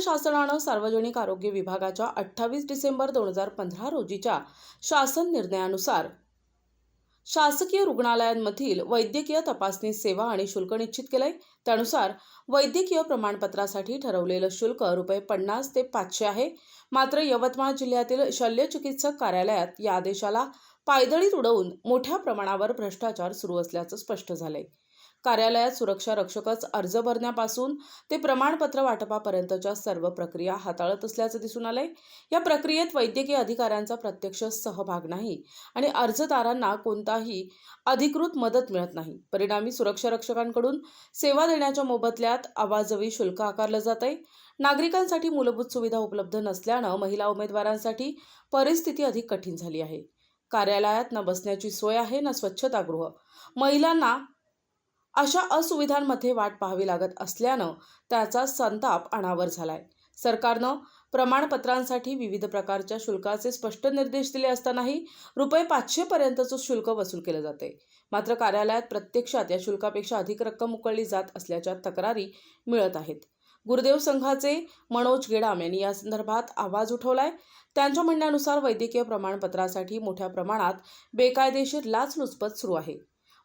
महाराष्ट्र शासनानं सार्वजनिक आरोग्य विभागाच्या 28 डिसेंबर 2015 रोजीच्या शासन निर्णयानुसार शासकीय रुग्णालयांमधील वैद्यकीय तपासणी सेवा आणि शुल्क निश्चित केलंय। त्यानुसार वैद्यकीय प्रमाणपत्रासाठी ठरवलेलं शुल्क ₹50 ते 500 आहे। मात्र यवतमाळ जिल्ह्यातील शल्यचिकित्सक कार्यालयात या आदेशाला पायदळी उडवून मोठ्या प्रमाणावर भ्रष्टाचार सुरू असल्याचं स्पष्ट झालंय। कार्यालयात सुरक्षा रक्षकच अर्ज भरण्यापासून ते प्रमाणपत्र वाटपापर्यंतच्या सर्व प्रक्रिया हाताळत असल्याचं दिसून आलंय। या प्रक्रियेत वैद्यकीय अधिकाऱ्यांचा प्रत्यक्ष सहभाग नाही आणि अर्जदारांना कोणताही अधिकृत मदत मिळत नाही। परिणामी सुरक्षा रक्षकांकडून सेवा देण्याच्या मोबदल्यात अवाजवी शुल्क आकारलं जातंय। नागरिकांसाठी मूलभूत सुविधा उपलब्ध नसल्यानं महिला उमेदवारांसाठी परिस्थिती अधिक कठीण झाली आहे। कार्यालयात न बसण्याची सोय आहे न स्वच्छतागृह। महिलांना अशा असुविधांमध्ये वाट पाहावी लागत असल्यानं त्याचा संताप अनावर झालाय। सरकारनं प्रमाणपत्रांसाठी विविध प्रकारच्या शुल्काचे स्पष्ट निर्देश दिले असतानाही ₹500 पर्यंतचं शुल्क वसूल केलं जाते। मात्र कार्यालयात प्रत्यक्षात या शुल्कापेक्षा अधिक रक्कम उकळली जात असल्याच्या तक्रारी मिळत आहेत। गुरुदेव संघाचे मनोज गेडाम यांनी या संदर्भात आवाज उठवलाय। त्यांच्या म्हणण्यानुसार वैद्यकीय प्रमाणपत्रासाठी मोठ्या प्रमाणात बेकायदेशीर लाचलुचपत सुरू आहे।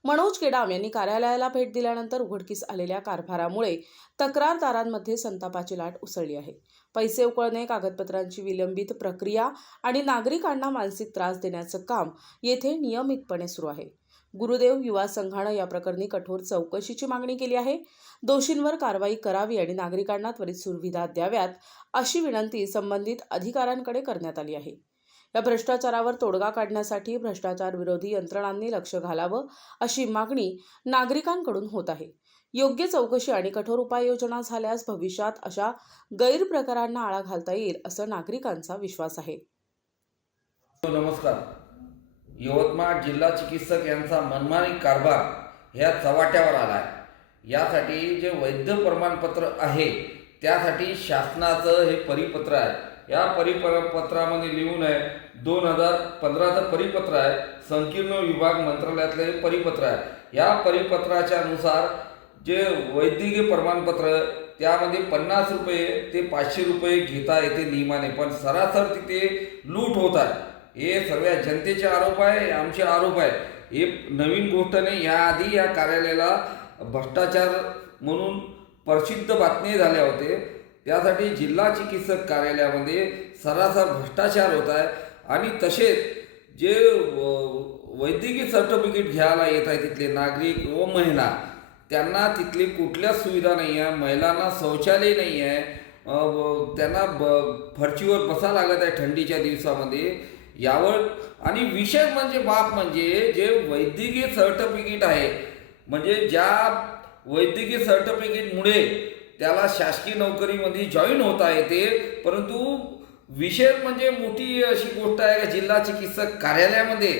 मनोज गेडाम यांनी कार्यालयाला भेट दिल्यानंतर उघडकीस आलेल्या कारभारामुळे तक्रारदारांमध्ये संतापाची लाट उसळली आहे। पैसे उकळणे, कागदपत्रांची विलंबित प्रक्रिया आणि नागरिकांना मानसिक त्रास देण्याचं काम येथे नियमितपणे सुरू आहे। गुरुदेव युवा संघानं या प्रकरणी कठोर चौकशीची मागणी केली आहे। दोषींवर कारवाई करावी आणि नागरिकांना त्वरित सुविधा द्याव्यात अशी विनंती संबंधित अधिकाऱ्यांकडे करण्यात आली आहे। या भ्रष्टाचारावर तोडगा काढण्यासाठी भ्रष्टाचार विरोधी यंत्रणांनी लक्ष घालावं अशी मागणी नागरिकांकडून होत आहे। योग्य चौकशी आणि कठोर उपाययोजना झाल्यास भविष्यात अशा गैरप्रकारांना आळा घालता येईल असं नागरिकांचा विश्वास आहे। नमस्कार। यवतमाळ जिल्हा चिकित्सक यांचा मनमानी कारभार ह्या चव्हाट्यावर आलाय। यासाठी जे वैध प्रमाणपत्र आहे त्यासाठी शासनाचं हे परिपत्र आहे। या परिपत्रामध्ये लिहून आहे 2015चं परिपत्र आहे। संकीर्ण विभाग मंत्रालयातले परिपत्र आहे। या परिपत्राच्या अनुसार जे वैद्यकीय प्रमाणपत्र त्यामध्ये ₹50 ते ₹500 घेता येते नियमाने, पण सरासर तिथे लूट होत आहे। हे सर्व जनतेचे आरोप आहे, आमचे आरोप आहे। हे नवीन गोष्ट नाही। याआधी या कार्यालयाला भ्रष्टाचार म्हणून प्रसिद्ध बातमी झाल्या होते। त्यासाठी जिल्हा चिकित्सक कार्यालयामध्ये सरासर भ्रष्टाचार होत आहे आणि तसेच जे वैद्यकीय सर्टिफिकेट घ्यायला येत आहे तिथले नागरिक व महिला त्यांना तिथली कुठल्याच सुविधा नाही आहे। महिलांना शौचालय नाही आहे। त्यांना फरशीवर बसा लागत आहे थंडीच्या दिवसामध्ये। यावर आणि विशेष म्हणजे बाब म्हणजे जे वैद्यकीय सर्टिफिकेट आहे, म्हणजे ज्या वैद्यकीय सर्टिफिकेटमुळे त्याला शासकीय नोकरीमध्ये जॉईन होता येते, परंतु विशेष म्हणजे मोठी अशी गोष्ट आहे की जिल्हा चिकित्सक कार्यालयामध्ये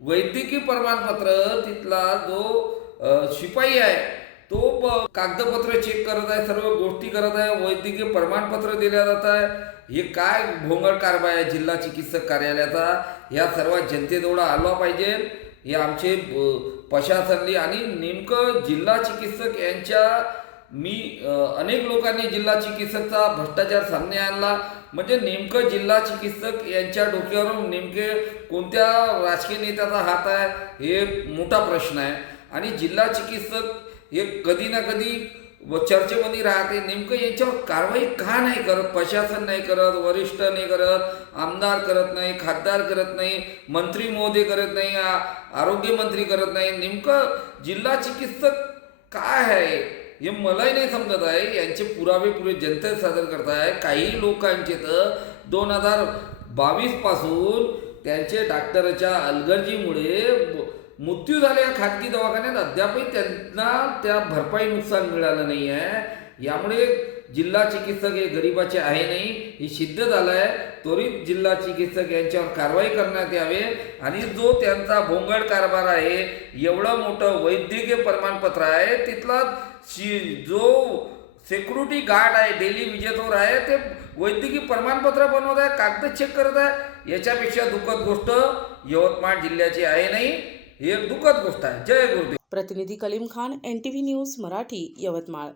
वैद्यकीय प्रमाणपत्र तिथला जो शिपाई आहे तो कागदपत्र चेक करत आहे, सर्व गोष्टी करत आहे, वैद्यकीय प्रमाणपत्र दिल्या जात आहे। हे काय भोंगळ कारभार आहे जिल्हा चिकित्सक कार्यालयाचा। या सर्व जनतेजवळ आला पाहिजे। हे आमचे प्रशासनाने आणि नेमकं जिल्हा चिकित्सक यांच्या अनेक लोकांनी जिल्हा चिकित्सकचा भ्रष्टाचार सामने आणला, म्हणजे नेमकं जिल्हा चिकित्सक यांच्या डोक्यावरून नेमके कोणत्या राजकीय नेत्याचा हात आहे हे मोठा प्रश्न आहे। आणि जिल्हा चिकित्सक हे कधी ना कधी चर्चेमध्ये राहते। नेमकं याच्यावर कारवाई का नाही करत? प्रशासन नाही करत, वरिष्ठ नाही करत, आमदार करत नाही, खासदार करत नाही, मंत्री महोदय करत नाही, आरोग्यमंत्री करत नाही। नेमकं जिल्हा चिकित्सक काय आहे हे मलाही नाही समजत आहे। यांचे पुरावे जनतेत सादर करत आहे। काही लोकांचे तर 2022 पासून त्यांचे डॉक्टरच्या अलगर्जीमुळे मृत्यू झाले खाजगी दवाखान्यात, अद्यापही त्यांना त्या भरपाई नुकसान मिळालं नाही आहे। यामुळे जिल्हा चिकित्सक हे गरिबाचे आहे नाही हे सिद्ध झालं आहे। त्वरित जिल्हा चिकित्सक यांच्यावर कारवाई करण्यात यावे आणि जो त्यांचा भोंगळ कारभार आहे, एवढं मोठं वैद्यकीय प्रमाणपत्र आहे, तिथला जो सिक्युरिटी गार्ड आहे, डेली विजेतवर आहे, ते वैद्यकीय प्रमाणपत्र बनवत आहे, कागद चेक करत आहे। याच्यापेक्षा दुःखद गोष्ट यवतमाळ जिल्ह्याची आहे नाही, ही एक दुःखद गोष्ट आहे। जय गुरुदेव। प्रतिनिधी कलीम खान, NTV न्यूज मराठी, यवतमाळ।